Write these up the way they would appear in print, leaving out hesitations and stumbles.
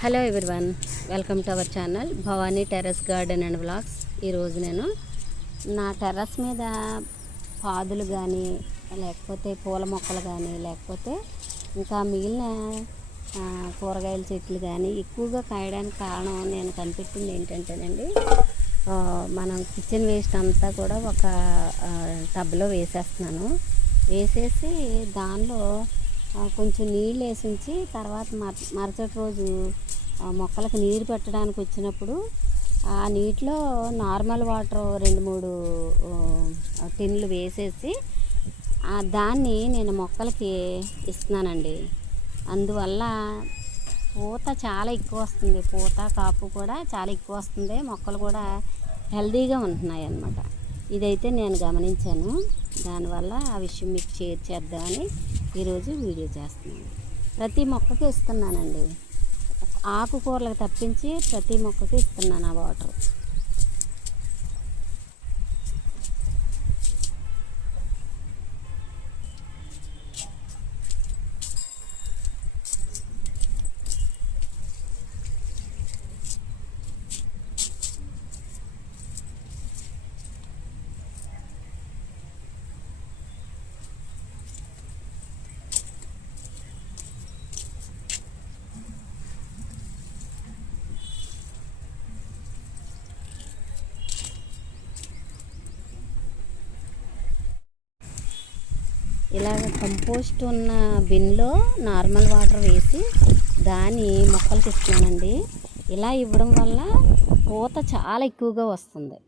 Hello everyone, welcome to our channel Bhavani terrace garden and vlogs. ఈరోజు నేను నా terrace మీద పాదులు కానీ లేకపోతే పూల మొక్కలు కానీ లేకపోతే ఇంకా మిగిలిన కూరగాయల చెట్లు కానీ ఎక్కువగా కాయడానికి కారణం నేను కనిపెట్టింది ఏంటంటేనండి, మనం కిచెన్ వేస్ట్ అంతా కూడా ఒక టబ్లో వేసేస్తున్నాను. వేసేసి దానిలో కొంచెం నీళ్ళు వేసి ఉంచి తర్వాత మరుసటి రోజు మొక్కలకు నీరు పెట్టడానికి వచ్చినప్పుడు ఆ నీటిలో నార్మల్ వాటర్ 2-3 టిన్లు వేసేసి దాన్ని నేను మొక్కలకి ఇస్తున్నానండి. అందువల్ల పూత చాలా ఎక్కువ వస్తుంది, పూత కాపు కూడా చాలా ఎక్కువ వస్తుంది, మొక్కలు కూడా హెల్తీగా ఉంటున్నాయి అన్నమాట. ఇదైతే నేను గమనించాను. దానివల్ల ఆ విషయం మీకు షేర్ చేద్దామని ఈరోజు వీడియో చేస్తున్నాను. ప్రతి మొక్కకి ఇస్తున్నానండి, ఆకుకూరలకు తప్పించి ప్రతి మొక్కకి ఇస్తున్నాను ఆ వాటర్. ఇలాగ కంపోస్ట్ ఉన్న బిన్లో నార్మల్ వాటర్ వేసి దాన్ని మొక్కలకి ఇస్తున్నానండి. ఇలా ఇవ్వడం వల్ల పూత చాలా ఎక్కువగా వస్తుంది.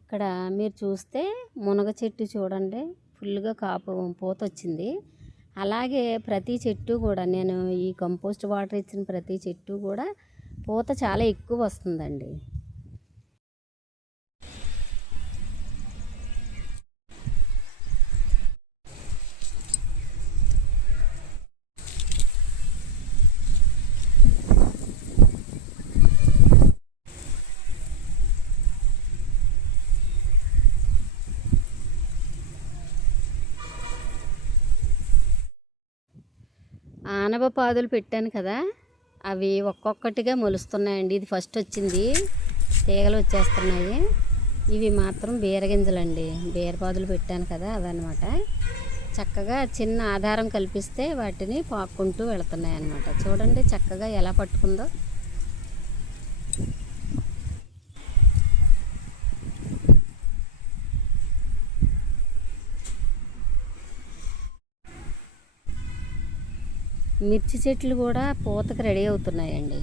ఇక్కడ మీరు చూస్తే మునగ చెట్టు చూడండి, ఫుల్గా కాపు పూత వచ్చింది. అలాగే ప్రతి చెట్టు కూడా నేను ఈ కంపోస్ట్ వాటర్ ఇచ్చిన ప్రతి చెట్టు కూడా పూత చాలా ఎక్కువ వస్తుందండి. ఆనప పాదులు పెట్టాను కదా, అవి ఒక్కొక్కటిగా మొలుస్తున్నాయండి. ఇది ఫస్ట్ వచ్చింది, తీగలు వచ్చేస్తున్నాయి. ఇవి మాత్రం బీరగింజలండి, బీరపాదులు పెట్టాను కదా అవన్నమాట. చక్కగా చిన్న ఆధారం కల్పిస్తే వాటిని పాక్కుంటూ వెళుతున్నాయి అన్నమాట. చూడండి చక్కగా ఎలా పట్టుకుందో. మిర్చి చెట్లు కూడా పూతకు రెడీ అవుతున్నాయండి.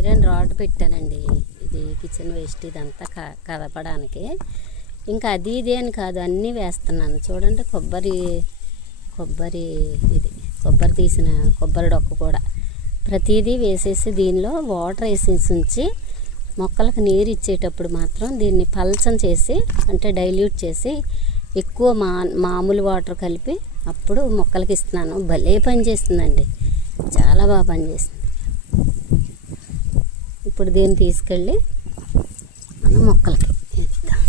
ఐరన్ రాడ్ పెట్టానండి, ఇది కిచెన్ వేస్ట్ ఇదంతా కదపడానికి. ఇంకా అది ఇది అని కాదు, అన్నీ వేస్తున్నాను. చూడండి కొబ్బరి తీసిన కొబ్బరి డొక్క కూడా ప్రతిదీ వేసేసి దీనిలో వాటర్ వేసేసి ఉంచి మొక్కలకు నీరు ఇచ్చేటప్పుడు మాత్రం దీన్ని పల్చం చేసి అంటే డైల్యూట్ చేసి ఎక్కువ మామూలు వాటర్ కలిపి అప్పుడు మొక్కలకి ఇస్తున్నాను. భలే పని చేస్తుందండి, చాలా బాగా పనిచేస్తుంది. ఇప్పుడు దీన్ని తీసుకెళ్ళి మనం మొక్కలకి ఇద్దాం.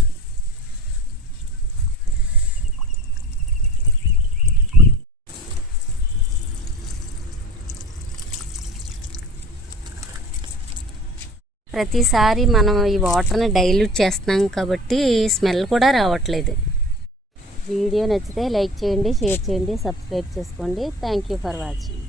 ప్రతిసారి మనం ఈ వాటర్ని డైల్యూట్ చేస్తున్నాం కాబట్టి స్మెల్ కూడా రావట్లేదు. వీడియో నచ్చితే లైక్ చేయండి, షేర్ చేయండి, సబ్స్క్రైబ్ చేసుకోండి. Thank you for watching.